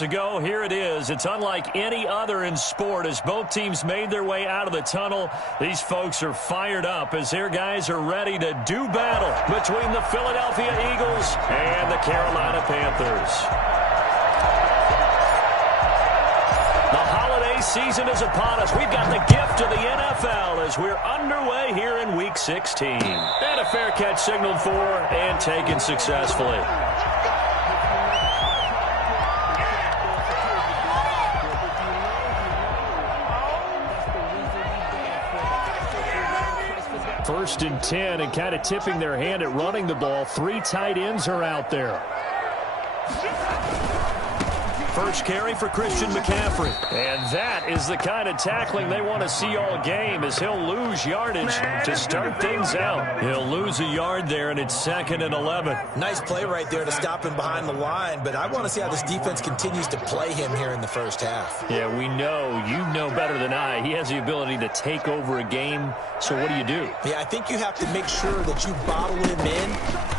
Ago, here it is. It's unlike any other in sport as both teams made their way out of the tunnel. These folks are fired up as their guys are ready to do battle between the Philadelphia Eagles and the Carolina Panthers. The holiday season is upon us. We've got the gift of the NFL as we're underway here in Week 16. And a fair catch signaled for and taken successfully. First and 10 and kind of tipping their hand at running the ball. Three tight ends are out there. First carry for Christian McCaffrey. And that is the kind of tackling they want to see all game as he'll lose yardage to start things out. He'll lose a yard there, and it's 2nd and 11. Nice play right there to stop him behind the line, but I want to see how this defense continues to play him here in the first half. Yeah, we know. You know better than I. He has the ability to take over a game, so what do? Yeah, I think you have to make sure that you bottle him in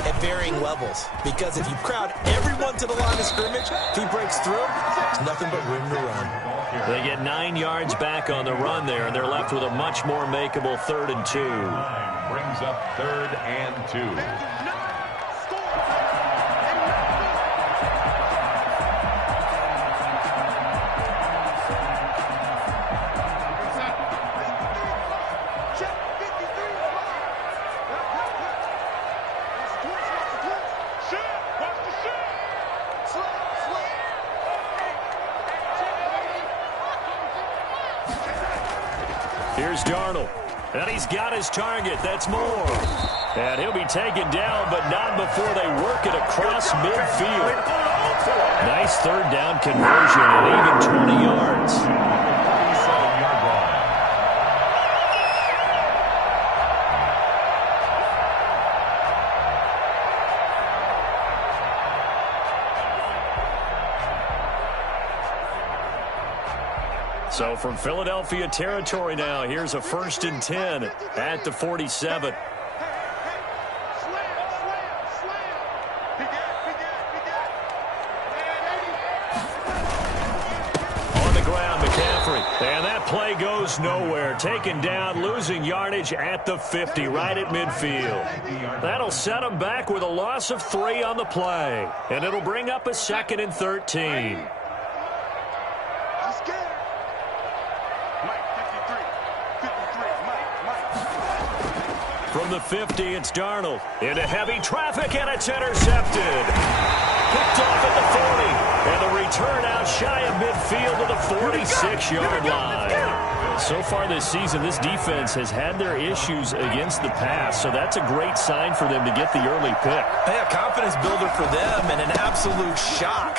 at varying levels, because if you crowd everyone to the line of scrimmage, if he breaks through, there's nothing but room to run. They get 9 yards back on the run there, and they're left with a much more makeable 3rd and 2. Brings up 3rd and 2. Here's Darnold, and he's got his target. That's Moore. And he'll be taken down, but not before they work it across midfield. Nice 3rd down conversion and even 20 yards. So from Philadelphia territory now, here's a 1st and 10 at the 47. On the ground, McCaffrey. And that play goes nowhere. Taken down, losing yardage at the 50, right at midfield. That'll set them back with a loss of 3 on the play. And it'll bring up a 2nd and 13. From the 50, it's Darnold. Into heavy traffic, and it's intercepted. Picked off at the 40. And the return out shy of midfield to the 46-yard line. So far this season, this defense has had their issues against the pass, so that's a great sign for them to get the early pick. Yeah, confidence builder for them and an absolute shock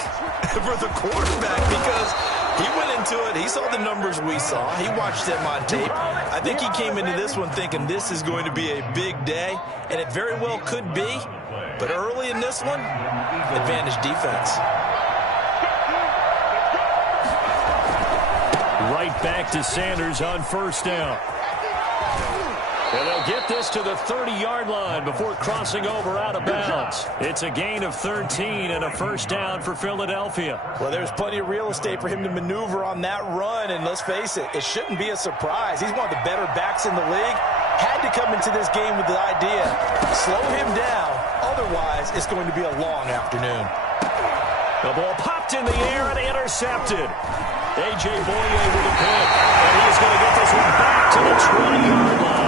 for the quarterback because he went into it. He saw the numbers we saw. He watched them on tape. I think he came into this one thinking this is going to be a big day, and it very well could be. But early in this one, advantage defense. Right back to Sanders on 1st down. And they'll get this to the 30-yard line before crossing over out of bounds. It's a gain of 13 and a 1st down for Philadelphia. Well, there's plenty of real estate for him to maneuver on that run, and let's face it, it shouldn't be a surprise. He's one of the better backs in the league. Had to come into this game with the idea, slow him down, otherwise it's going to be a long afternoon. The ball popped in the air and intercepted. A.J. Boye with a pick, and he's going to get this one back to the 20-yard line.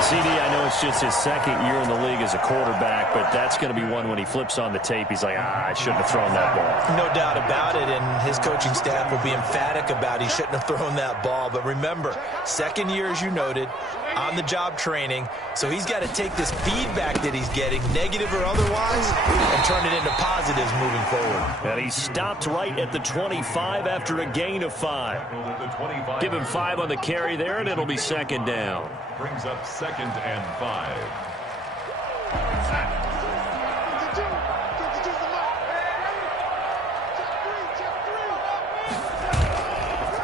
CD, I know it's just his 2nd year in the league as a quarterback, but that's going to be one when he flips on the tape. He's like, I shouldn't have thrown that ball. No doubt about it, and his coaching staff will be emphatic about he shouldn't have thrown that ball. But remember, 2nd year, as you noted, on-the-job training, so he's got to take this feedback that he's getting, negative or otherwise, and turn it into positives moving forward. And he stopped right at the 25 after a gain of 5. Give him 5 on the carry there, and it'll be 2nd down. Brings up 2nd and 5.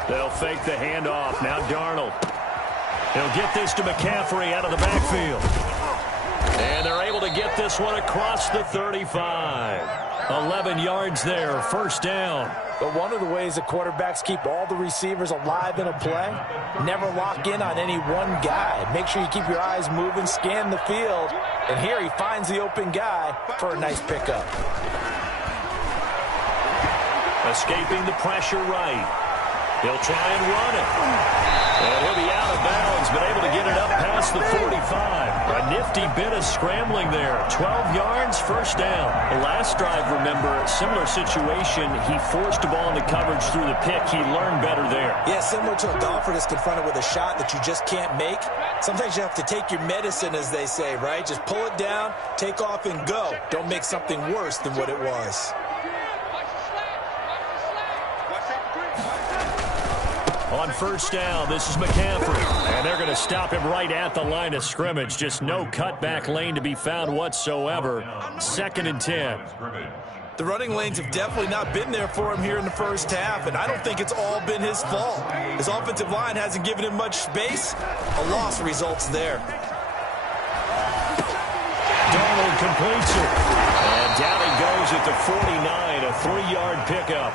They'll fake the handoff. Now Darnold. He'll get this to McCaffrey out of the backfield. And they're able to get this one across the 35. 11 yards there, first down. But one of the ways the quarterbacks keep all the receivers alive in a play, never lock in on any one guy. Make sure you keep your eyes moving, scan the field, and here he finds the open guy for a nice pickup. Escaping the pressure right. He'll try and run it. And he'll be out of bounds, but able to get it up past the 45. A nifty bit of scrambling there. 12 yards, first down. The last drive, remember, similar situation. He forced the ball into coverage through the pick. He learned better there. Yeah, similar to a golfer that's confronted with a shot that you just can't make. Sometimes you have to take your medicine, as they say, right? Just pull it down, take off, and go. Don't make something worse than what it was. On first down, this is McCaffrey. And they're going to stop him right at the line of scrimmage. Just no cutback lane to be found whatsoever. 2nd and 10. The running lanes have definitely not been there for him here in the first half, and I don't think it's all been his fault. His offensive line hasn't given him much space. A loss results there. Donald completes it. And down he goes at the 49, a 3-yard pickup.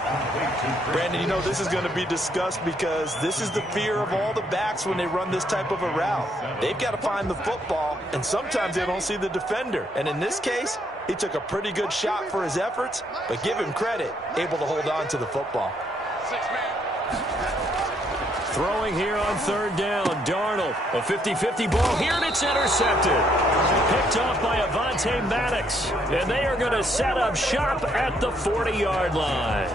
Brandon, you know this is going to be discussed because this is the fear of all the backs when they run this type of a route. They've got to find the football, and sometimes they don't see the defender. And in this case, he took a pretty good shot for his efforts, but give him credit, able to hold on to the football. Throwing here on third down, Darnold. A 50-50 ball here, and it's intercepted. Picked off by Avonte Maddox. And they are going to set up shop at the 40-yard line.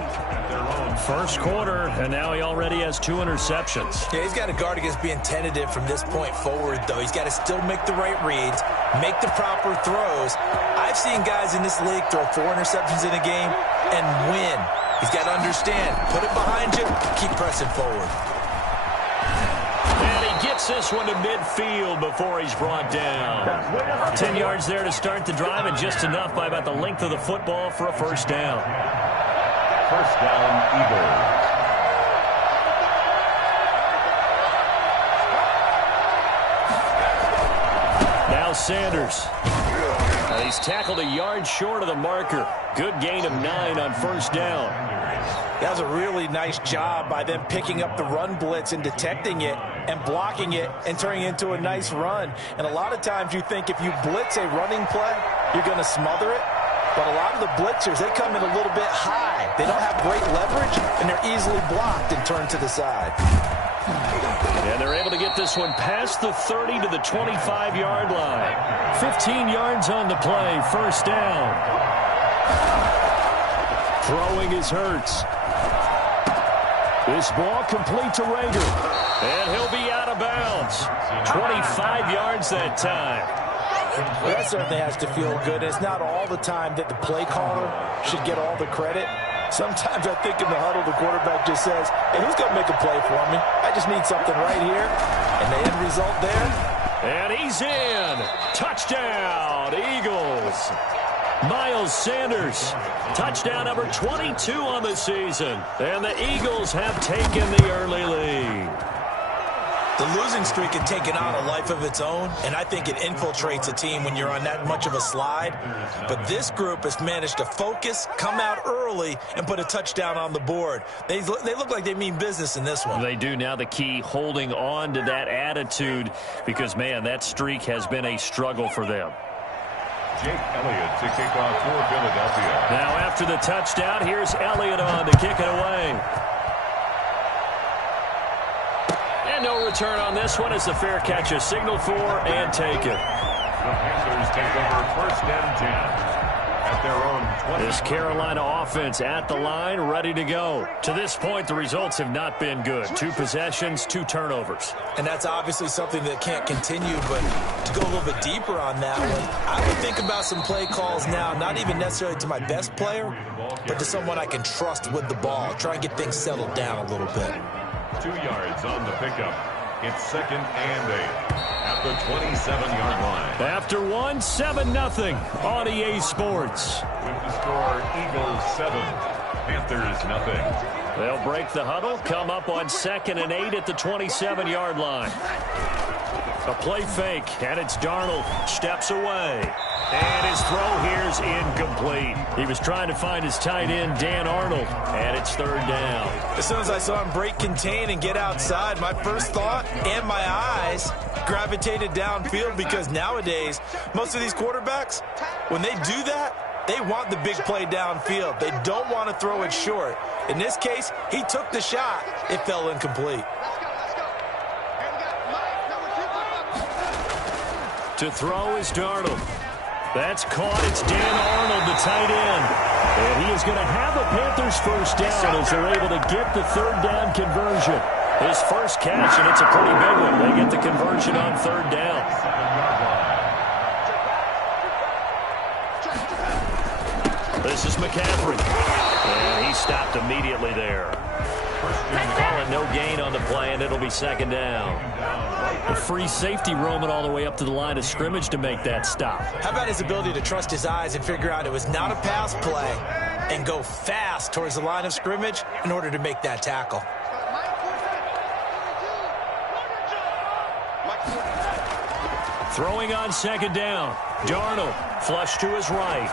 First quarter, and now he already has 2 interceptions. Yeah, he's got to guard against being tentative from this point forward, though. He's got to still make the right reads, make the proper throws. I've seen guys in this league throw 4 interceptions in a game and win. He's got to understand, put it behind you, keep pressing forward. And he gets this one to midfield before he's brought down. 10 yards there to start the drive, and just enough by about the length of the football for a first down. First down, Eagles. Now Sanders. He's tackled a yard short of the marker. Good gain of 9 on first down. That was a really nice job by them picking up the run blitz and detecting it and blocking it and turning it into a nice run. And a lot of times you think if you blitz a running play, you're going to smother it. But a lot of the blitzers, they come in a little bit high. They don't have great leverage, and they're easily blocked and turned to the side. And they're able to get this one past the 30 to the 25-yard line. 15 yards on the play, first down. Throwing is Hurts. This ball complete to Rager. And he'll be out of bounds. 25 yards that time. Well, that certainly has to feel good. It's not all the time that the play caller should get all the credit. Sometimes I think in the huddle, the quarterback just says, hey, who's going to make a play for me? I just need something right here. And the end result there. And he's in. Touchdown, Eagles. Miles Sanders, touchdown number 22 on the season. And the Eagles have taken the early lead. The losing streak had taken on a life of its own, and I think it infiltrates a team when you're on that much of a slide. But this group has managed to focus, come out early, and put a touchdown on the board. They look like they mean business in this one. They do. Now the key, holding on to that attitude, because, man, that streak has been a struggle for them. Jake Elliott to kick off for Philadelphia. Now after the touchdown, here's Elliott on to kick it away. And no return on this one. It's a fair catch, a signal for, and take it. The Panthers take over first and 10 at their own 20. This Carolina offense at the line, ready to go. To this point, the results have not been good. 2 possessions, 2 turnovers. And that's obviously something that can't continue, but to go a little bit deeper on that one, I would think about some play calls now, not even necessarily to my best player, but to someone I can trust with the ball. Try and get things settled down a little bit. 2 yards on the pickup. It's 2nd and 8 at the 27-yard line. After 1, 7-0 on EA Sports. With the score, Eagles 7, Panthers 0. They'll break the huddle, come up on 2nd and 8 at the 27-yard line. A play fake, and it's Darnold. Steps away. And his throw here's incomplete. He was trying to find his tight end, Dan Arnold, and it's third down. As soon as I saw him break contain and get outside, my first thought and my eyes gravitated downfield, because nowadays, most of these quarterbacks, when they do that, they want the big play downfield. They don't want to throw it short. In this case, he took the shot. It fell incomplete. To throw is Darnold. That's caught. It's Dan Arnold, the tight end. And he is going to have a Panthers first down as they're able to get the third down conversion. His first catch, and it's a pretty big one. They get the conversion on third down. This is McCaffrey. And he stopped immediately there. Calling no gain on the play, and it'll be second down. A free safety roaming all the way up to the line of scrimmage to make that stop. How about his ability to trust his eyes and figure out it was not a pass play and go fast towards the line of scrimmage in order to make that tackle? Throwing on second down. Darnold flush to his right.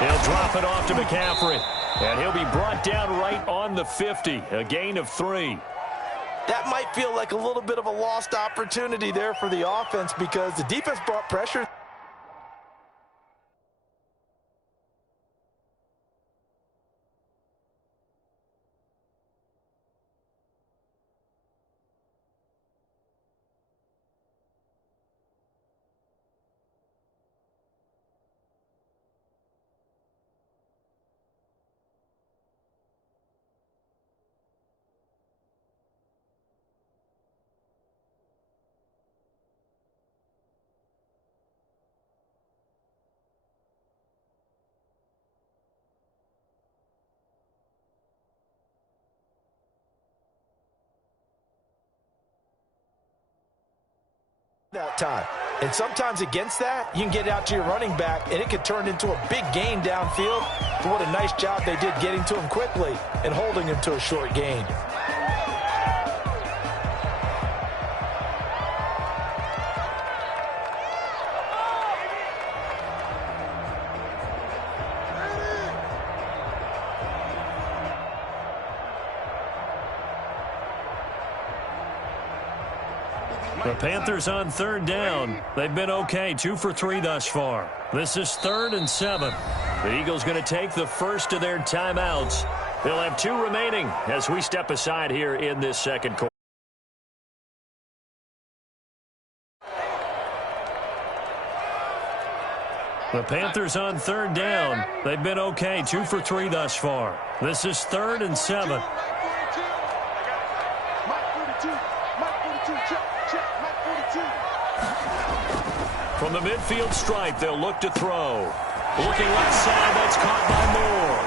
He'll drop it off to McCaffrey. And he'll be brought down right on the 50. A gain of 3. That might feel like a little bit of a lost opportunity there for the offense, because the defense brought pressure. That time. And sometimes against that, you can get out to your running back, and it could turn into a big gain downfield. But what a nice job they did getting to him quickly and holding him to a short gain. The Panthers on third down. They've been okay, 2 for 3 thus far. This is 3rd and 7. The Eagles going to take the first of their timeouts. They'll have 2 remaining as we step aside here in this second quarter. The Panthers on third down. They've been okay, 2 for 3 thus far. This is 3rd and 7. From the midfield stripe, they'll look to throw. Looking left side, that's caught by Moore.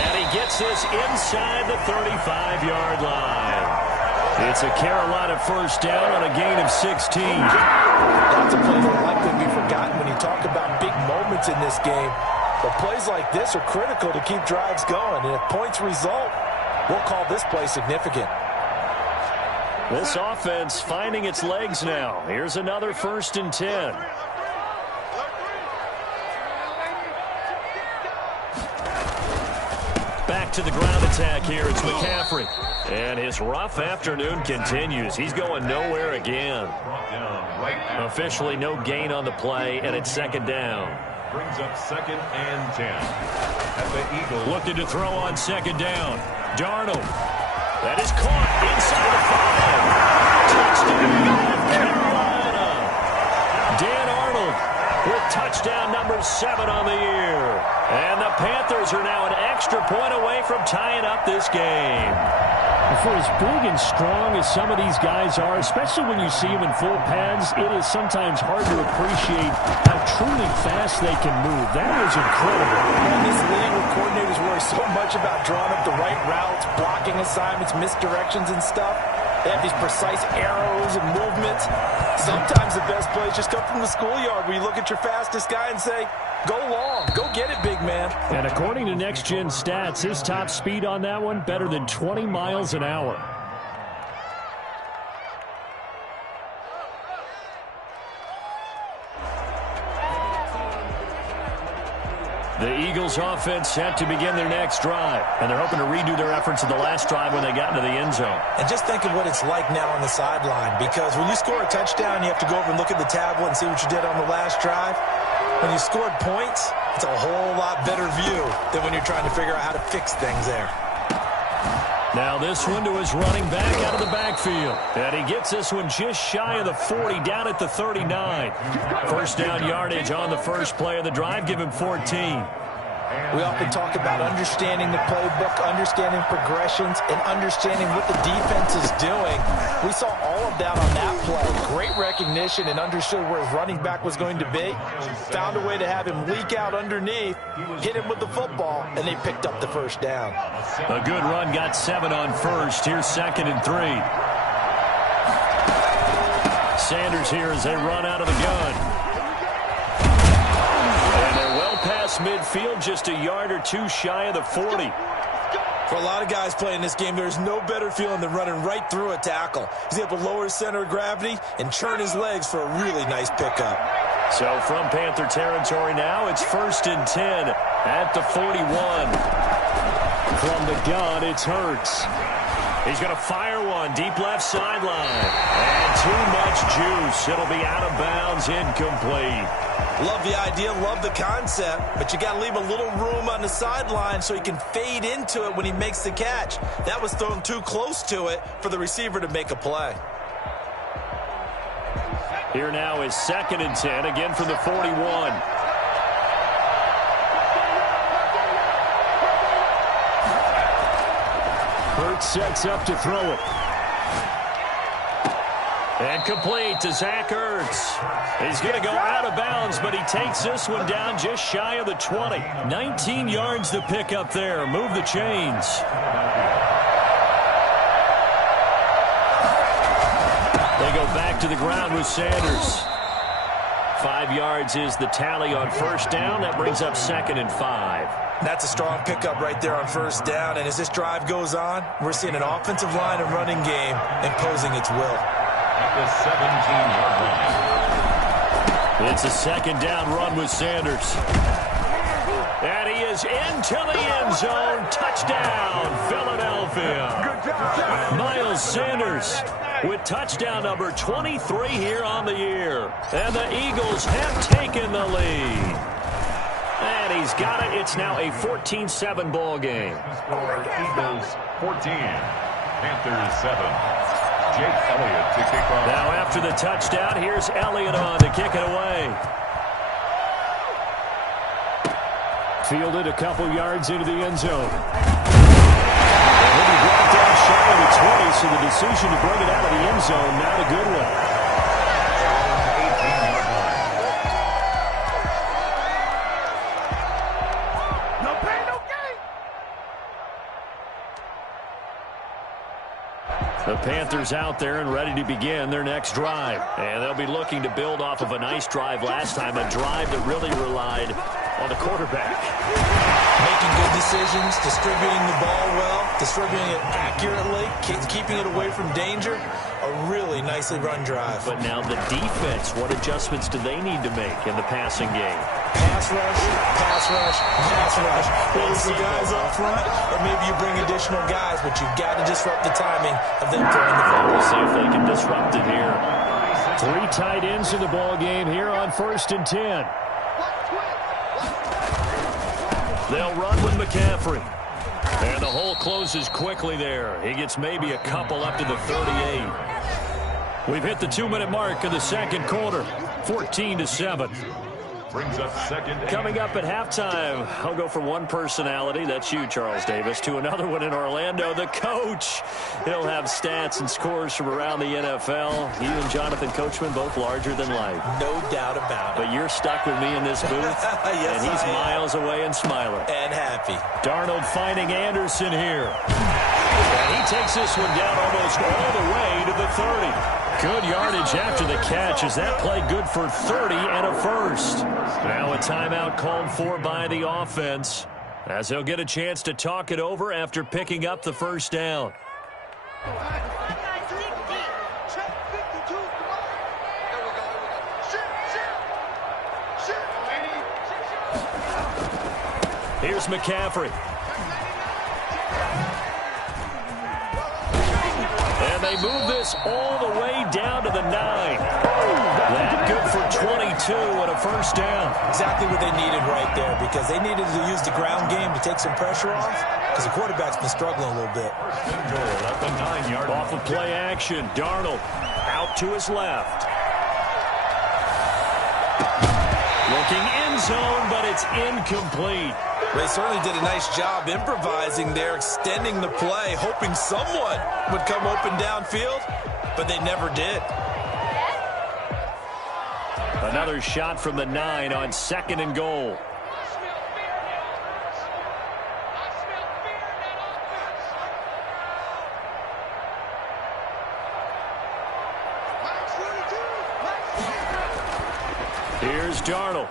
And he gets this inside the 35-yard line. It's a Carolina first down on a gain of 16. That's a play that will likely be forgotten when you talk about big moments in this game. But plays like this are critical to keep drives going. And if points result, we'll call this play significant. This offense finding its legs now. Here's another 1st and 10. Back to the ground attack here. It's McCaffrey. And his rough afternoon continues. He's going nowhere again. Officially no gain on the play, and it's second down. Brings up 2nd and 10. At the Eagles. Looking to throw on second down. Darnold. That is caught inside the 5. Touchdown, Carolina. Dan Arnold with touchdown number 7 on the year. And the Panthers are now an extra point away from tying up this game. For as big and strong as some of these guys are, especially when you see them in full pads, it is sometimes hard to appreciate how truly fast they can move. That was incredible. In this league where coordinators worry so much about drawing up the right routes, blocking assignments, misdirections and stuff, they have these precise arrows and movements. Sometimes the best plays just come from the schoolyard where you look at your fastest guy and say, go long, go get it, big man. And according to Next Gen Stats, his top speed on that one, better than 20 miles an hour. The Eagles offense set to begin their next drive. And they're hoping to redo their efforts in the last drive when they got into the end zone. And just think of what it's like now on the sideline, because when you score a touchdown, you have to go over and look at the tablet and see what you did on the last drive. When you scored points, it's a whole lot better view than when you're trying to figure out how to fix things there. Now this one to his running back out of the backfield. And he gets this one just shy of the 40, down at the 39. First down yardage on the first play of the drive. Give him 14. We often talk about understanding the playbook, understanding progressions, and understanding what the defense is doing. We saw all of that on that play. Great recognition and understood where his running back was going to be. Found a way to have him leak out underneath, hit him with the football, and they picked up the first down. A good run, got 7 on first. Here's 2nd and 3. Sanders here as they run out of the gun. Past midfield, just a yard or two shy of the 40. For a lot of guys playing this game, there's no better feeling than running right through a tackle. He's able to lower his center of gravity and churn his legs for a really nice pickup. So from Panther territory now, it's 1st and 10 at the 41. From the gun, it's Hurts. He's going to fire one deep left sideline. And too much juice. It'll be out of bounds, incomplete. Love the idea, love the concept, but you got to leave a little room on the sideline so he can fade into it when he makes the catch. That was thrown too close to it for the receiver to make a play. Here now is 2nd and 10, again from the 41. Hurts sets up to throw it. And complete to Zach Ertz. He's going to go out of bounds, but he takes this one down just shy of the 20. 19 yards to pick up there. Move the chains. They go back to the ground with Sanders. 5 yards is the tally on first down. That brings up 2nd and 5. That's a strong pickup right there on first down. And as this drive goes on, we're seeing an offensive line and running game imposing its will. At the 17-yard line. It's a 2nd down run with Sanders. And he is into the end zone. Touchdown, Philadelphia. Miles Sanders with touchdown number 23 here on the year. And the Eagles have taken the lead. And he's got it. It's now a 14-7 ball game. Eagles 14, Panthers 7. Jake Elliott to kick off. Now after the touchdown, here's Elliott on to kick it away. Fielded a couple yards into the end zone. He'll be brought down shy of the 20, so the decision to bring it out of the end zone, not a good one. The Panthers out there and ready to begin their next drive. And they'll be looking to build off of a nice drive last time, a drive that really relied on the quarterback. Making good decisions, distributing the ball well, distributing it accurately, keeping it away from danger. A really nicely run drive. But now the defense, what adjustments do they need to make in the passing game? Pass rush, pass rush, pass rush. Whether it's the guys up front or maybe you bring additional guys, but you've got to disrupt the timing of them throwing the football. We'll see if they can disrupt it here. 3 tight ends in the ball game here on 1st and 10. They'll run with McCaffrey. And the hole closes quickly there. He gets maybe a couple up to the 38. We've hit the 2-minute mark of the second quarter. 14-7. Brings up 2nd. Coming up at halftime, I'll go from one personality, that's you, Charles Davis, to another one in Orlando, the coach. He'll have stats and scores from around the NFL. You and Jonathan Coachman, both larger than life. No doubt about it. But you're stuck with me in this booth, yes, and he's miles away and smiling. And happy. Darnold finding Anderson here. And he takes this one down almost all the way to the 30. Good yardage after the catch. Is that play good for 30 and a first? Now a timeout called for by the offense, as they'll get a chance to talk it over after picking up the first down. Here's McCaffrey. And they move this all the way down to the 9. That good for 22 and a first down. Exactly what they needed right there, because they needed to use the ground game to take some pressure off, because the quarterback's been struggling a little bit. At the 9-yard line. Off of play action, Darnold out to his left. Looking end zone, but it's incomplete. They certainly did a nice job improvising there, extending the play, hoping someone would come open downfield, but they never did. Another shot from the 9 on 2nd and goal. Here's Darnold.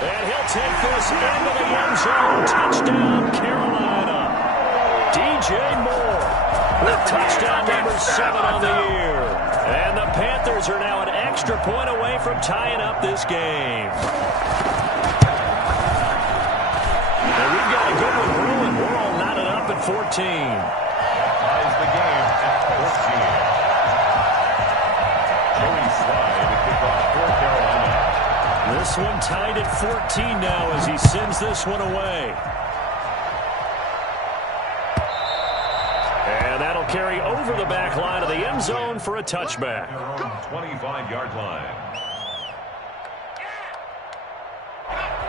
And he'll take this into the end zone. Touchdown, Carolina. DJ Moore with touchdown number 7 on the year. And the Panthers are now an extra point away from tying up this game. And we've got a good one brewing. We're all knotted up at 14. Ties the game at 14. Joey Slye to kick off for Carolina. This one tied at 14 now as he sends this one away. And that'll carry over the back line of the end zone for a touchback. 25-yard line.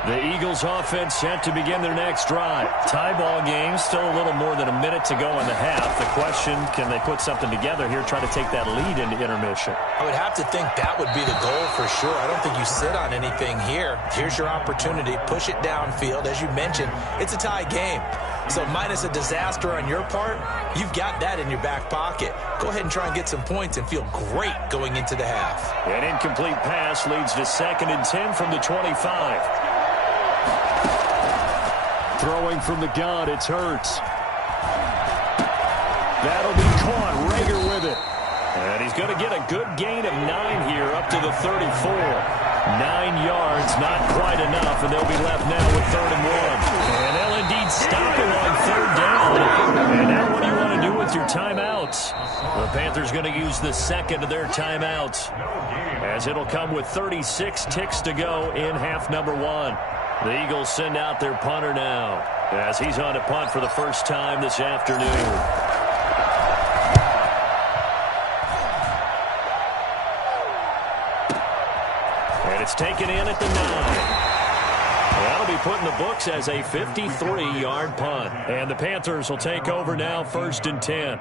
The Eagles offense set to begin their next drive. Tie ball game, still a little more than a minute to go in the half. The question, can they put something together here, try to take that lead into intermission? I would have to think that would be the goal for sure. I don't think you sit on anything here. Here's your opportunity. Push it downfield. As you mentioned, it's a tie game. So minus a disaster on your part, you've got that in your back pocket. Go ahead and try and get some points and feel great going into the half. An incomplete pass leads to 2nd and 10 from the 25. Throwing from the gun, it's Hurts. That'll be caught. Rager with it. And he's going to get a good gain of 9 here up to the 34. 9 yards, not quite enough, and they'll be left now with 3rd and 1. And they'll indeed stop him on 3rd down. And now what do you want to do with your timeouts? The Panthers going to use the second of their timeouts, as it'll come with 36 ticks to go in half number 1. The Eagles send out their punter now, as he's on to punt for the first time this afternoon. And it's taken in at the 9. That'll be put in the books as a 53-yard punt. And the Panthers will take over now, 1st and 10.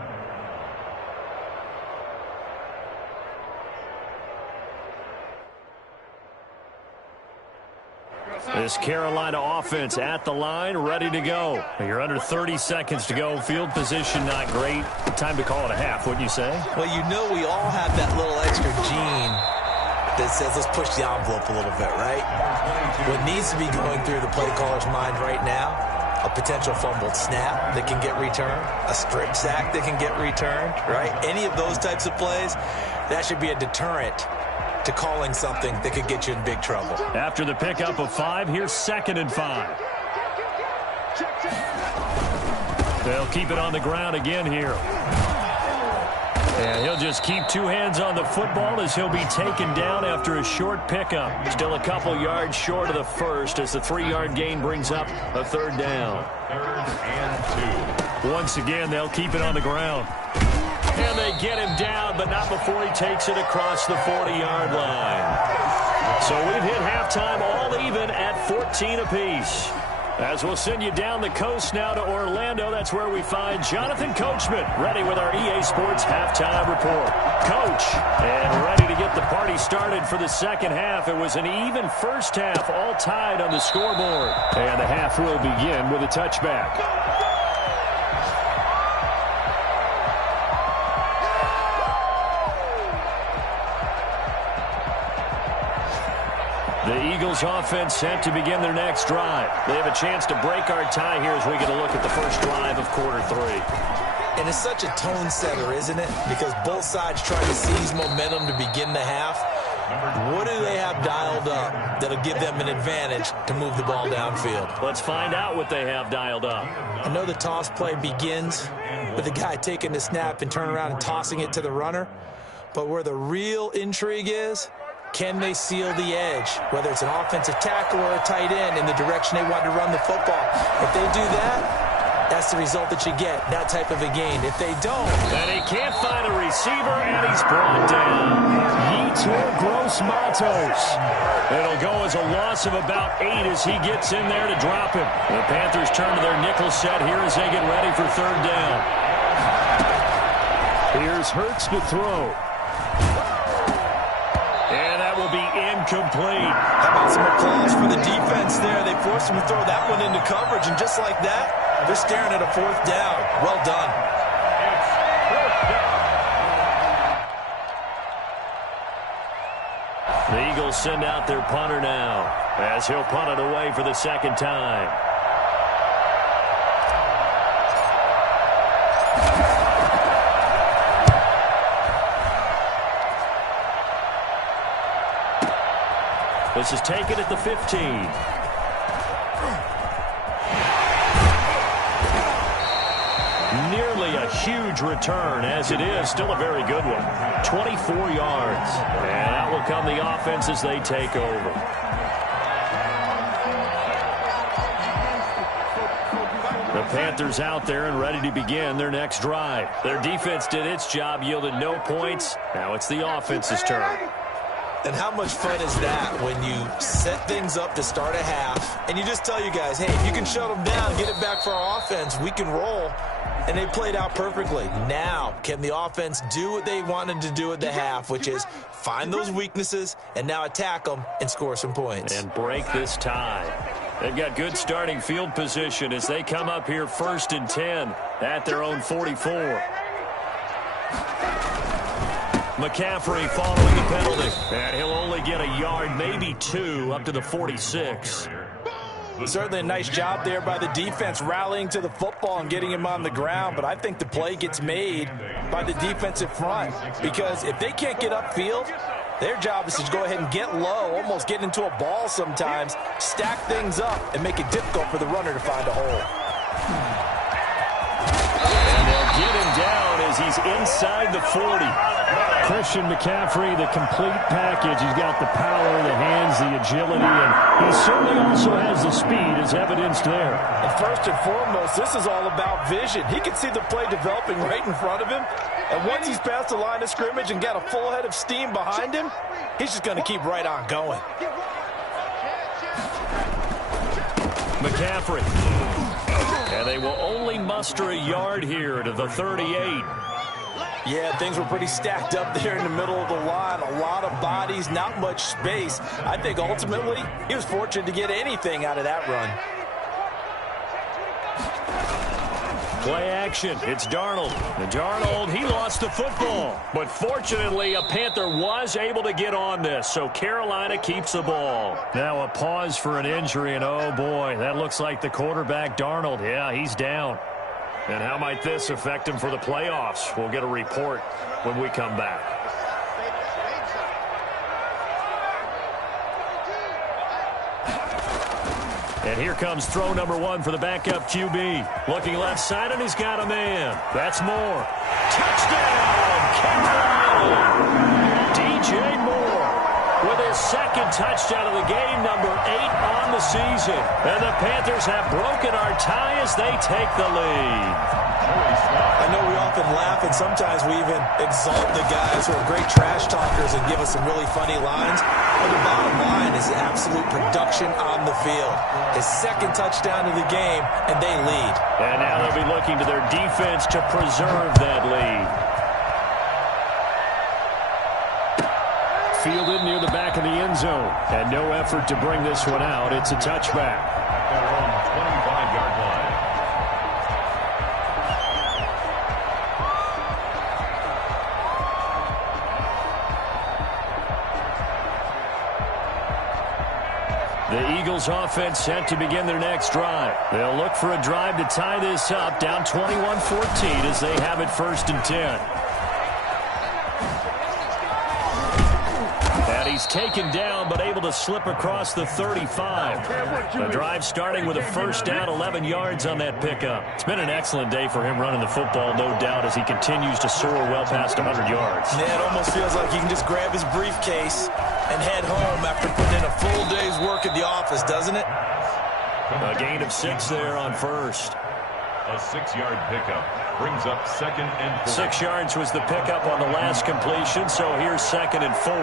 This Carolina offense at the line, ready to go. You're under 30 seconds to go. Field position not great. Time to call it a half, wouldn't you say? Well, you know we all have that little extra gene that says let's push the envelope a little bit, right? What needs to be going through the play caller's mind right now, a potential fumbled snap that can get returned, a strip sack that can get returned, right? Any of those types of plays, that should be a deterrent to calling something that could get you in big trouble. After the pickup of 5, here's 2nd and 5. They'll keep it on the ground again here. And he'll just keep 2 hands on the football as he'll be taken down after a short pickup. Still a couple yards short of the first as the 3-yard gain brings up a 3rd down. 3rd and 2. Once again, they'll keep it on the ground. And they get him down, but not before he takes it across the 40-yard line. So we've hit halftime all even at 14 apiece. As we'll send you down the coast now to Orlando, that's where we find Jonathan Coachman, ready with our EA Sports halftime report. Coach, and ready to get the party started for the second half. It was an even first half, all tied on the scoreboard. And the half will begin with a touchback. The Eagles offense set to begin their next drive. They have a chance to break our tie here as we get a look at the first drive of quarter 3. And it's such a tone setter, isn't it? Because both sides try to seize momentum to begin the half. What do they have dialed up that'll give them an advantage to move the ball downfield? Let's find out what they have dialed up. I know the toss play begins with the guy taking the snap and turning around and tossing it to the runner. But where the real intrigue is, can they seal the edge, whether it's an offensive tackle or a tight end, in the direction they want to run the football? If they do that, that's the result that you get, that type of a gain. If they don't... And he can't find a receiver, and he's brought down. Yetur Gross-Matos. It'll go as a loss of about 8 as he gets in there to drop him. The Panthers turn to their nickel set here as they get ready for third down. Here's Hurts to throw. And that will be incomplete. How about some applause for the defense there? They forced him to throw that one into coverage, and just like that, they're staring at a fourth down. Well done. The Eagles send out their punter now, as he'll punt it away for the second time. This is taken at the 15. Nearly a huge return, as it is still a very good one. 24 yards. And that will come the offense as they take over. The Panthers out there and ready to begin their next drive. Their defense did its job, yielded no points. Now it's the offense's turn. And how much fun is that when you set things up to start a half and you just tell you guys, hey, if you can shut them down, get it back for our offense, we can roll. And they played out perfectly. Now, can the offense do what they wanted to do at the half, which is find those weaknesses and now attack them and score some points. And break this tie. They've got good starting field position as they come up here 1st and 10 at their own 44. McCaffrey following the penalty. And he'll only get a yard, maybe 2, up to the 46. Certainly a nice job there by the defense rallying to the football and getting him on the ground, but I think the play gets made by the defensive front because if they can't get upfield, their job is to go ahead and get low, almost get into a ball sometimes, stack things up, and make it difficult for the runner to find a hole. And they'll get him down as he's inside the 40. Christian McCaffrey, the complete package. He's got the power, the hands, the agility, and he certainly also has the speed as evidenced there. And first and foremost, this is all about vision. He can see the play developing right in front of him, and once he's past the line of scrimmage and got a full head of steam behind him, he's just going to keep right on going. McCaffrey. And they will only muster a yard here to the 38. Yeah, things were pretty stacked up there in the middle of the line. A lot of bodies, not much space. I think ultimately he was fortunate to get anything out of that run. Play action. It's Darnold. And Darnold, he lost the football. But fortunately, a Panther was able to get on this, so Carolina keeps the ball. Now a pause for an injury, and oh boy, that looks like the quarterback, Darnold. Yeah, he's down. And how might this affect him for the playoffs? We'll get a report when we come back. And here comes throw number 1 for the backup QB. Looking left side, and he's got a man. That's Moore. Touchdown, Carolina! DJ Moore with his second touchdown of the game, number 8 on the season. And the Panthers have broken our tie as they take the lead. I know we often laugh and sometimes we even exalt the guys who are great trash talkers and give us some really funny lines. But the bottom line is absolute production on the field. His second touchdown of the game, and they lead. And now they'll be looking to their defense to preserve that lead. Fielded near the back of the end zone. And no effort to bring this one out. It's a touchback. Their own 25-yard line. The Eagles offense set to begin their next drive. They'll look for a drive to tie this up, down 21-14 as they have it 1st and 10. And he's taken down but able to slip across the 35. The drive starting with a first down, 11 yards on that pickup. It's been an excellent day for him running the football, no doubt, as he continues to soar well past 100 yards. Yeah, it almost feels like he can just grab his briefcase and head home after putting in a full day's work at the office, doesn't it? A gain of 6 there on first. A 6-yard pickup brings up 2nd and 4. 6 yards was the pickup on the last completion, so here's 2nd and 4.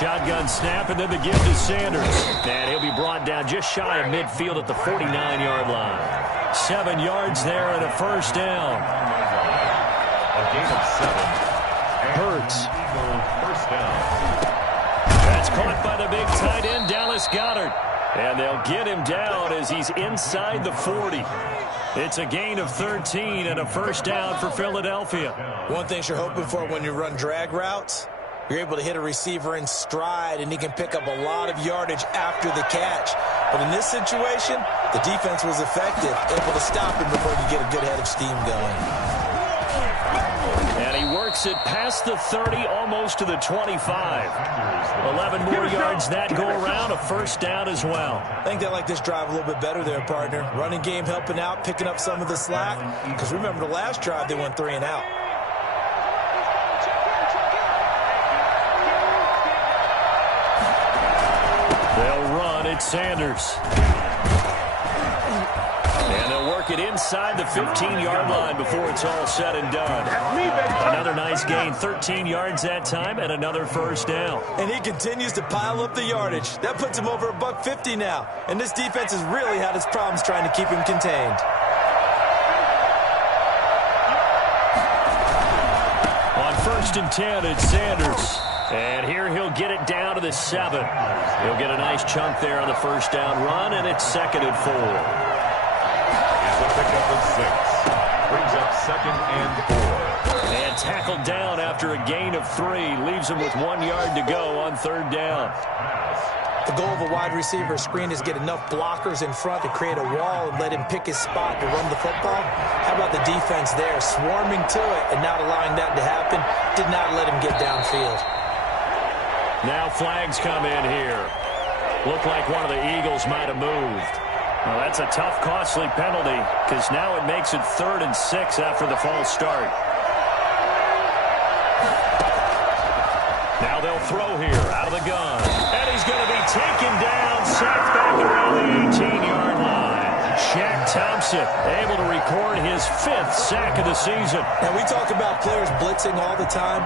Shotgun snap, and then the give to Sanders. And he'll be brought down just shy of midfield at the 49-yard line. 7 yards there and a first down. A gain of 7. Hurts. First down. That's caught by the big tight end, Dallas Goedert. And they'll get him down as he's inside the 40. It's a gain of 13 and a first down for Philadelphia. One thing you're hoping for when you run drag routes, you're able to hit a receiver in stride, and he can pick up a lot of yardage after the catch. But in this situation, the defense was effective, able to stop him before he could get a good head of steam going. And he works it past the 30, almost to the 25. 11 more yards that go around, a first down as well. I think they like this drive a little bit better there, partner. Running game helping out, picking up some of the slack. Because remember the last drive, they went 3 and out. They'll run it, Sanders. And they'll work it inside the 15-yard line before it's all said and done. Another nice gain, 13 yards that time, and another first down. And he continues to pile up the yardage. That puts him over $150 now. And this defense has really had its problems trying to keep him contained. On 1st and 10, it's Sanders. And here he'll get it down to the 7. He'll get a nice chunk there on the first down run, and it's 2nd and 4. Pickup of 6. Brings up 2nd and 4. And tackled down after a gain of 3. Leaves him with 1 yard to go on 3rd down. The goal of a wide receiver screen is get enough blockers in front to create a wall and let him pick his spot to run the football. How about the defense there, swarming to it and not allowing that to happen? Did not let him get downfield. Now flags come in here. Looked like one of the Eagles might have moved. Well, that's a tough, costly penalty because now it makes it 3rd and 6 after the false start. Now they'll throw here out of the gun. And he's going to be taken down, sacked back around the 18-yard line. Shaq Thompson able to record his 5th sack of the season. And we talk about players blitzing all the time.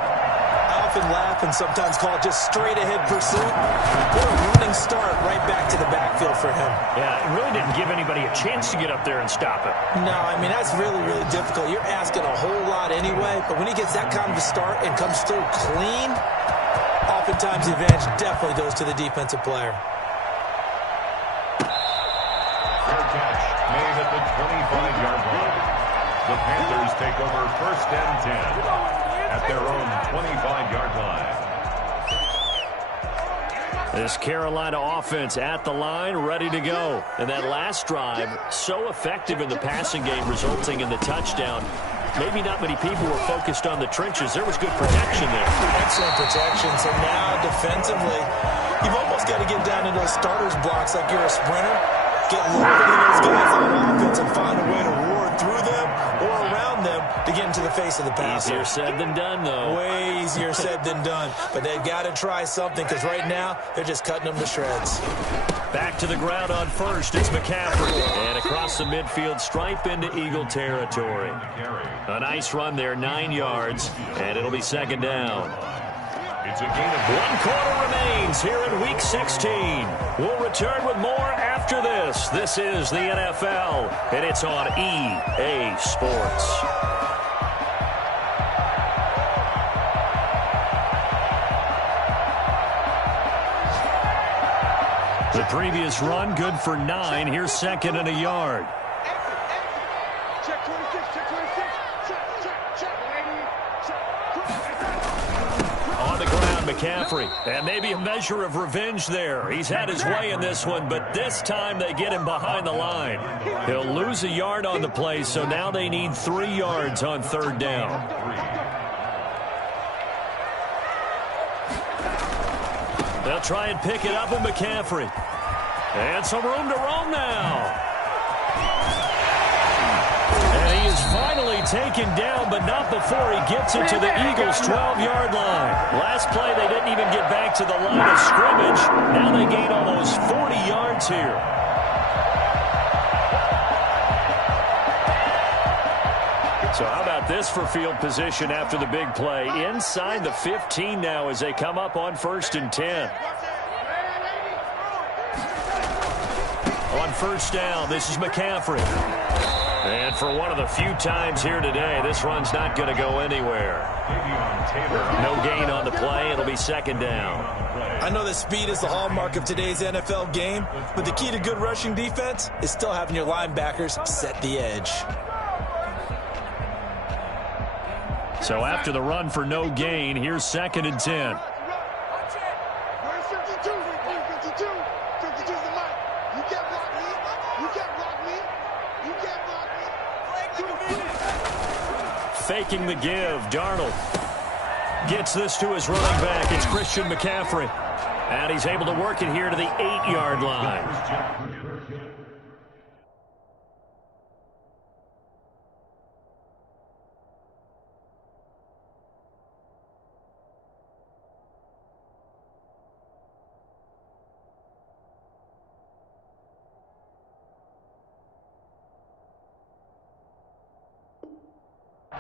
I often laugh and sometimes call it just straight-ahead pursuit. What a running start right back to the backfield for him. Yeah, it really didn't give anybody a chance to get up there and stop him. No, I mean, that's really, really difficult. You're asking a whole lot anyway, but when he gets that kind of a start and comes through clean, oftentimes the advantage definitely goes to the defensive player. Fair catch made at the 25-yard line. The Panthers take over 1st and 10 at their own 25-yard line. This Carolina offense at the line, ready to go. And that last drive, so effective in the passing game, resulting in the touchdown. Maybe not many people were focused on the trenches. There was good protection there. Excellent protection. So now defensively, you've almost got to get down to those starters blocks like you're a sprinter. Get loaded in those guys on offense and find a way to roar through them or around them to get into the face of the passer. Easier said than done, though. Way easier said than done. But they've got to try something because right now they're just cutting them to shreds. Back to the ground on 1st. It's McCaffrey. And across the midfield stripe into Eagle territory. A nice run there, 9 yards. And it'll be 2nd down. It's a gain of 1 quarter remains here in Week 16. We'll return with more after this. This is the NFL, and it's on EA Sports. The previous run, good for 9. Here's 2nd and a yard. McCaffrey, and maybe a measure of revenge there. He's had his way in this one, but this time they get him behind the line. He'll lose a yard on the play, so now they need 3 yards on 3rd down. They'll try and pick it up with McCaffrey. And some room to roam now. And he is finally taken down, but not before he gets it to the Eagles' 12-yard line. Last play, they didn't even get back to the line of scrimmage. Now they gain almost 40 yards here. So how about this for field position after the big play? Inside the 15 now as they come up on 1st and 10. On 1st down, this is McCaffrey. And for one of the few times here today, this run's not going to go anywhere. No gain on the play. It'll be 2nd down. I know that speed is the hallmark of today's NFL game, but the key to good rushing defense is still having your linebackers set the edge. So after the run for no gain, here's 2nd and 10. Faking the give. Darnold gets this to his running back. It's Christian McCaffrey. And he's able to work it here to the 8-yard line.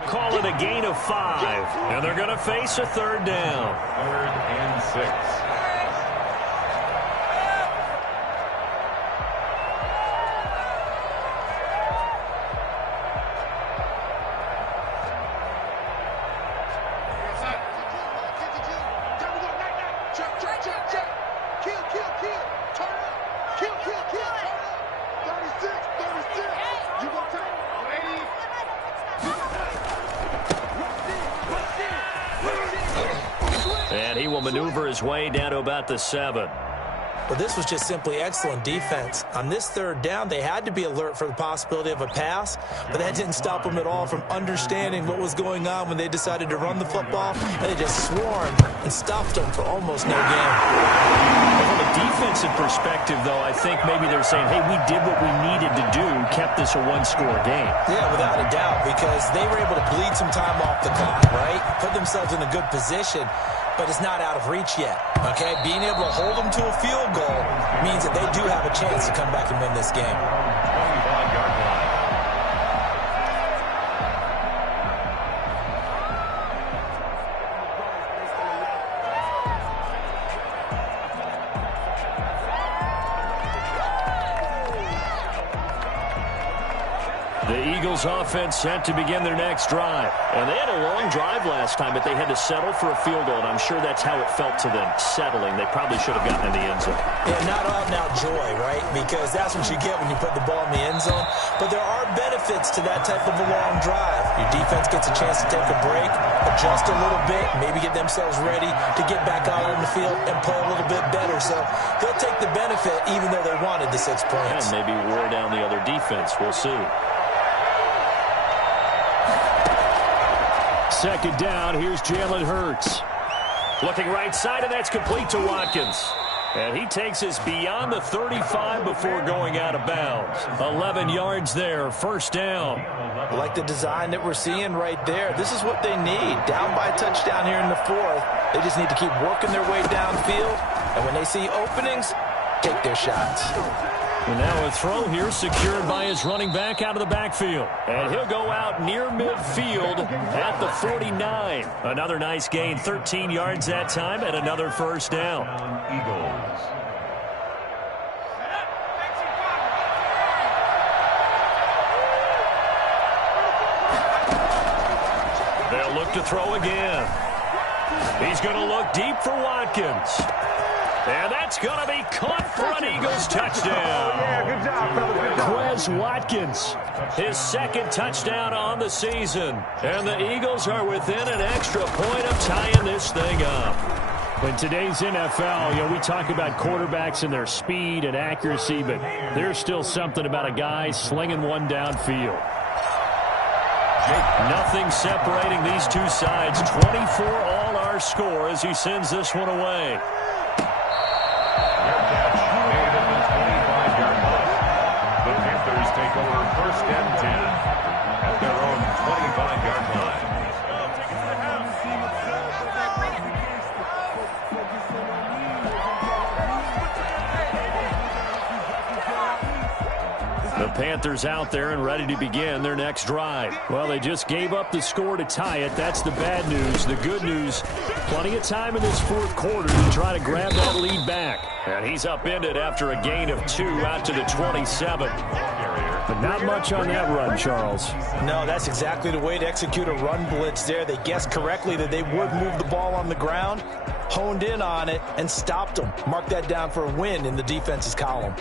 Call it a gain of 5. And they're going to face a 3rd down. 3rd and 6. And he will maneuver his way down to about the 7. But this was just simply excellent defense. On this 3rd down, they had to be alert for the possibility of a pass, but that didn't stop them at all from understanding what was going on when they decided to run the football, and they just swarmed and stuffed them for almost no gain. From a defensive perspective, though, I think maybe they're saying, hey, we did what we needed to do, kept this a 1-score game. Yeah, without a doubt, because they were able to bleed some time off the clock, right? Put themselves in a good position. But it's not out of reach yet, okay? Being able to hold them to a field goal means that they do have a chance to come back and win this game. 25-yard line. The Eagles offense set to begin their next drive. And they had a long drive last time, but they had to settle for a field goal, and I'm sure that's how it felt to them, settling. They probably should have gotten in the end zone. Yeah, not out-and-out joy, right? Because that's what you get when you put the ball in the end zone. But there are benefits to that type of a long drive. Your defense gets a chance to take a break, adjust a little bit, maybe get themselves ready to get back out on the field and play a little bit better. So they'll take the benefit even though they wanted the 6 points. And maybe wear down the other defense. We'll see. 2nd down, here's Jalen Hurts. Looking right side, and that's complete to Watkins. And he takes us beyond the 35 before going out of bounds. 11 yards there, 1st down. I like the design that we're seeing right there. This is what they need. Down by a touchdown here in the 4th. They just need to keep working their way downfield. And when they see openings, take their shots. And now a throw here secured by his running back out of the backfield. And he'll go out near midfield at the 49. Another nice gain, 13 yards that time, and another 1st down. Eagles. They'll look to throw again. He's going to look deep for Watkins. And that's going to be caught for an Eagles touchdown. Yeah, good job, fellas. Quez Watkins, his 2nd touchdown on the season. And the Eagles are within an extra point of tying this thing up. In today's NFL, we talk about quarterbacks and their speed and accuracy, but there's still something about a guy slinging one downfield. Nothing separating these two sides. 24 all our score as he sends this one away. Fair catch made at the 25-yard line. The Panthers take over 1st and 10 at their own 25-yard line. The Panthers out there and ready to begin their next drive. Well, they just gave up the score to tie it. That's the bad news. The good news, plenty of time in this 4th quarter to try to grab that lead back. And he's upended after a gain of 2 out to the 27. But not much on that run, Charles. No, that's exactly the way to execute a run blitz there. They guessed correctly that they would move the ball on the ground, honed in on it, and stopped them. Mark that down for a win in the defense's column.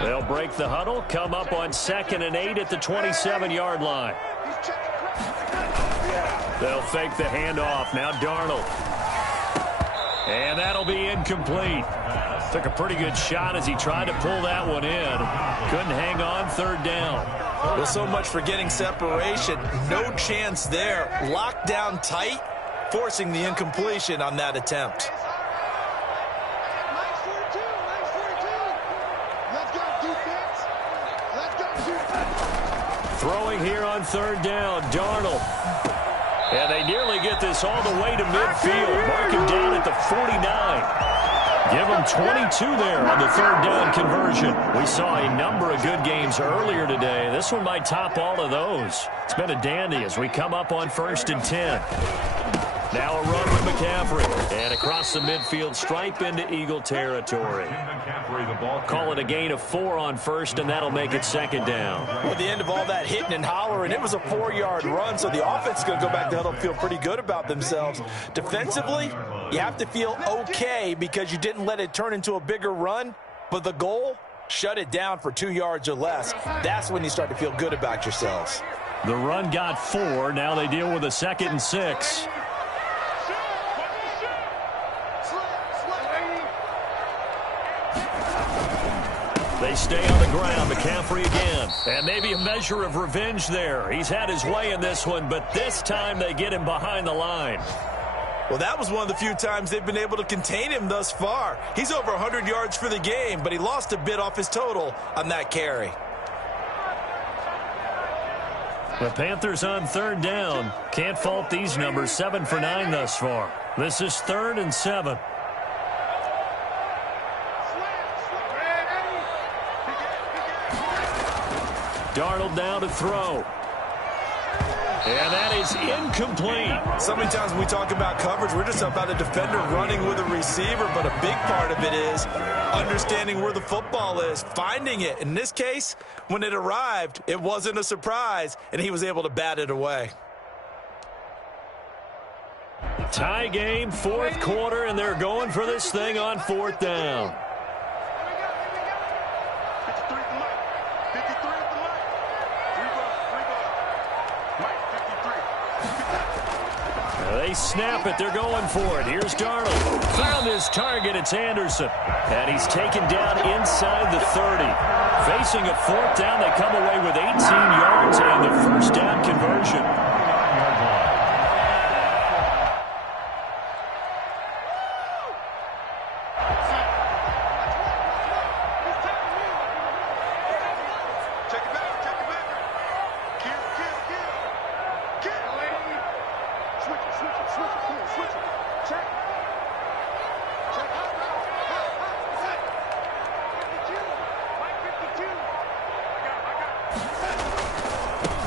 They'll break the huddle, come up on 2nd and 8 at the 27-yard line. They'll fake the handoff. Now Darnold. And that'll be incomplete. Took a pretty good shot as he tried to pull that one in. Couldn't hang on 3rd down. Well, so much for getting separation. No chance there. Locked down tight, forcing the incompletion on that attempt. Throwing here on 3rd down, Darnold. And they nearly get this all the way to midfield. Mark him down at the 49. Give him 22 there on the 3rd down conversion. We saw a number of good games earlier today. This one might top all of those. It's been a dandy as we come up on 1st and 10. Now a run with McCaffrey. And across the midfield stripe into Eagle territory. Call it a gain of 4 on 1st, and that'll make it 2nd down. At the end of all that hitting and hollering, it was a 4-yard run, so the offense is going to go back to huddle and feel pretty good about themselves. Defensively, you have to feel okay because you didn't let it turn into a bigger run, but the goal, shut it down for 2 yards or less. That's when you start to feel good about yourselves. The run got 4. Now they deal with a 2nd and 6. They stay on the ground. McCaffrey again. And maybe a measure of revenge there. He's had his way in this one, but this time they get him behind the line. Well, that was one of the few times they've been able to contain him thus far. He's over 100 yards for the game, but he lost a bit off his total on that carry. The Panthers on 3rd down. Can't fault these numbers. 7 for 9 thus far. This is 3rd and 7. Darnold now to throw. And that is incomplete. So many times when we talk about coverage, we're just about a defender running with a receiver, but a big part of it is understanding where the football is, finding it. In this case, when it arrived, it wasn't a surprise, and he was able to bat it away. Tie game, 4th quarter, and they're going for this thing on 4th down. They snap it. They're going for it. Here's Darnold. Found his target. It's Anderson. And he's taken down inside the 30. Facing a 4th down, they come away with 18 yards and the 1st down conversion.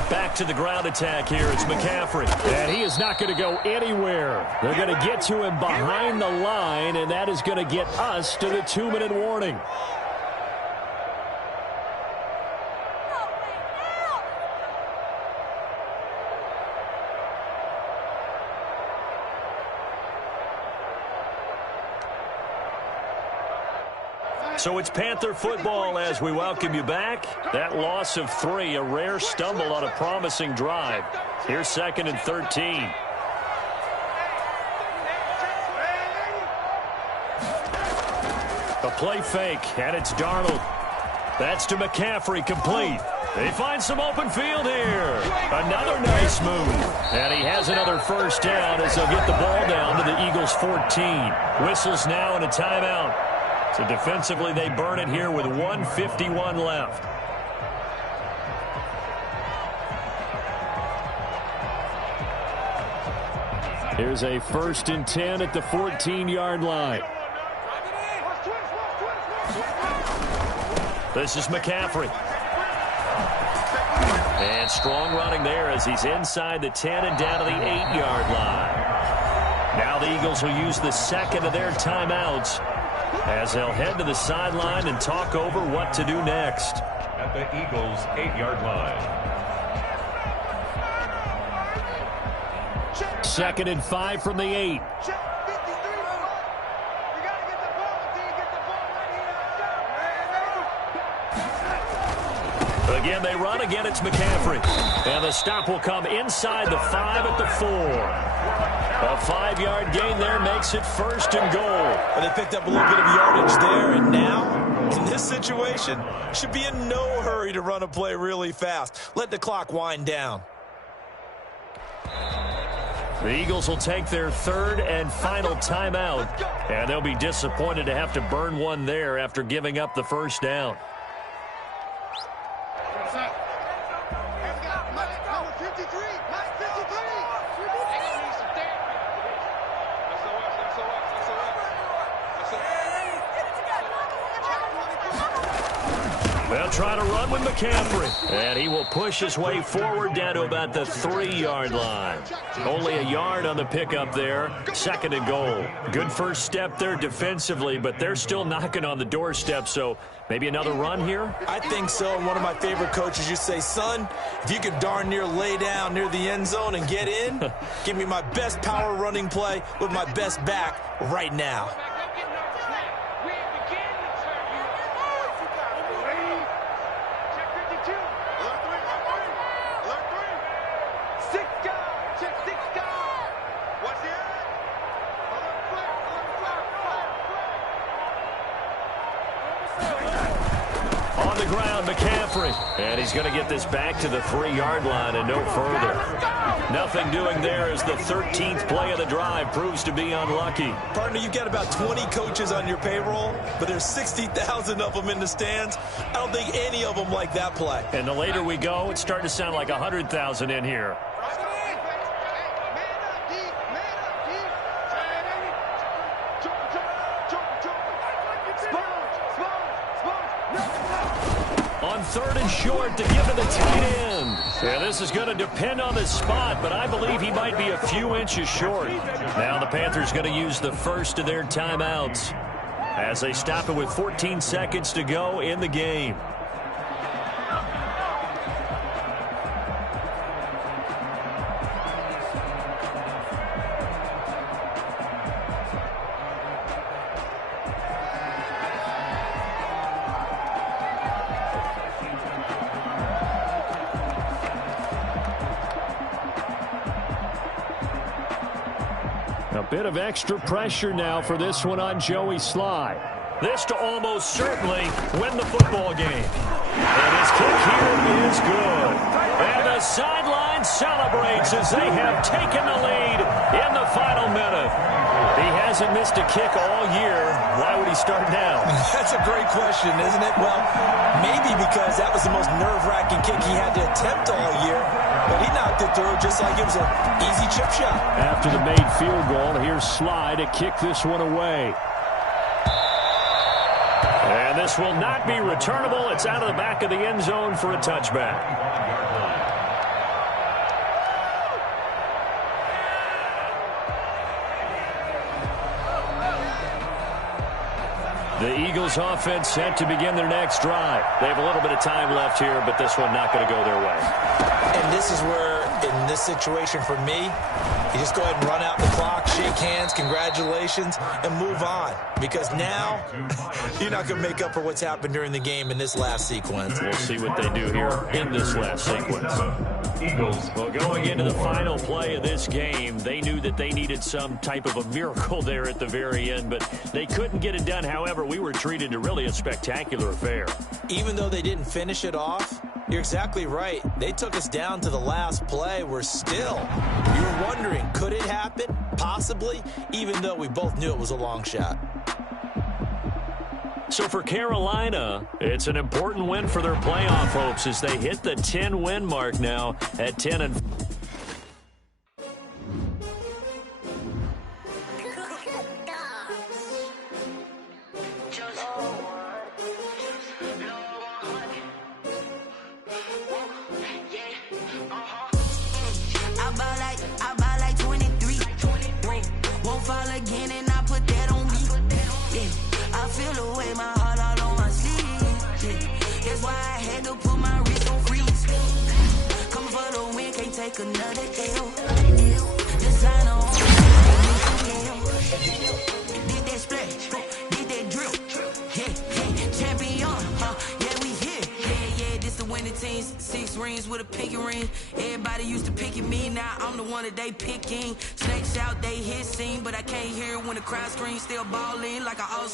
Back to the ground attack here. It's McCaffrey. And he is not going to go anywhere. They're going to get to him behind the line, and that is going to get us to the 2-minute warning. So it's Panther football as we welcome you back. That loss of 3, a rare stumble on a promising drive. Here's 2nd and 13. A play fake, and it's Darnold. That's to McCaffrey, complete. They find some open field here. Another nice move. And he has another first down as they'll get the ball down to the Eagles' 14. Whistles now and a timeout. So defensively, they burn it here with 1:51 left. Here's a 1st and 10 at the 14-yard line. This is McCaffrey. And strong running there as he's inside the 10 and down to the 8-yard line. Now the Eagles will use the second of their timeouts as they'll head to the sideline and talk over what to do next. At the Eagles' 8-yard line. 2nd and 5 from the 8. Again, they run. Again, it's McCaffrey. And the stop will come inside the 5 at the 4. A 5-yard gain there makes it 1st and goal. Well, they picked up a little bit of yardage there, and now, in this situation, should be in no hurry to run a play really fast. Let the clock wind down. The Eagles will take their 3rd and final timeout, and they'll be disappointed to have to burn one there after giving up the first down. They'll try to run with McCaffrey. And he will push his way forward down to about the 3-yard line. Only a yard on the pickup there. 2nd and goal. Good first step there defensively, but they're still knocking on the doorstep, so maybe another run here? I think so. And one of my favorite coaches used to say, son, if you could darn near lay down near the end zone and get in, give me my best power running play with my best back right now. And he's going to get this back to the 3-yard line and no further. Nothing doing there as the 13th play of the drive proves to be unlucky. Partner, you've got about 20 coaches on your payroll, but there's 60,000 of them in the stands. I don't think any of them like that play. And the later we go, it's starting to sound like 100,000 in here. On 3rd and short to give to the tight end. Yeah, this is going to depend on the spot, but I believe he might be a few inches short. Now the Panthers going to use the first of their timeouts as they stop it with 14 seconds to go in the game. A bit of extra pressure now for this one on Joey Sly. This to almost certainly win the football game. And his kick here is good. And the sideline celebrates as they have taken the lead in the final minute. He hasn't missed a kick all year. Why would he start now? That's a great question, isn't it? Well, maybe because that was the most nerve-wracking kick he had to attempt all year. But he knocked it through just like it was an easy chip shot. After the made field goal, here's Sly to kick this one away. And this will not be returnable. It's out of the back of the end zone for a touchback. The Eagles offense set to begin their next drive. They have a little bit of time left here, but this one not going to go their way. And this is where, in this situation for me, you just go ahead and run out the clock, shake hands, congratulations, and move on. Because now, you're not going to make up for what's happened during the game in this last sequence. We'll see what they do here in this last sequence. Eagles. Well, going into the final play of this game, they knew that they needed some type of a miracle there at the very end, but they couldn't get it done. However, we were treated to really a spectacular affair. Even though they didn't finish it off, You're exactly right. They took us down to the last play. We're still. You were wondering, could it happen? Possibly, even though we both knew it was a long shot. So for Carolina, it's an important win for their playoff hopes as they hit the 10-win mark now at 10-4. Another L. Designer on did that splash, did that drip. Yeah, champion, yeah, we here. Yeah, this the winning teams. 6 rings with a pinky ring. Everybody used to picking me, now I'm the one that they picking. Snakes out, they hissing, but I can't hear when the crowd screams. Still balling like I always